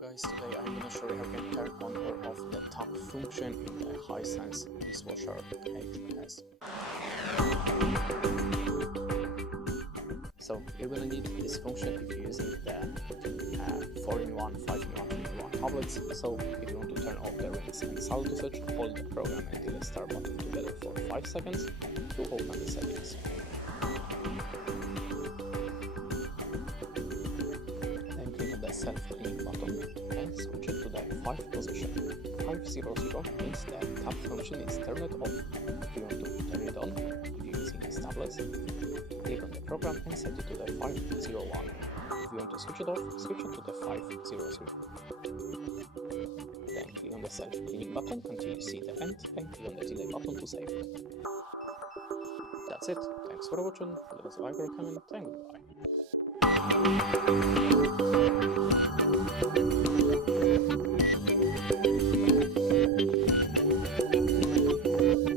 guys, today I'm gonna show you how you can turn on or off the tap function in the HISENSE Dishwasher HS. So you're gonna need this function if you're using the 4-in-1, 5-in-1, 3-in-1 tablets. So if you want to turn off the rinse and salt usage, hold the program and the start button together for 5 seconds to open the settings. Then click on the self-cleaning button and switch it to the 5 position. 500 means the tap function is turned off. If you want to turn it on, if you're using these tablets, click on the program and set it to the 501. If you want to switch it off, switch it to the 500. Then click on the self-cleaning button until you see the end and click on the delay button to save it. That's it. Thanks for watching, leave us a like or a comment and goodbye.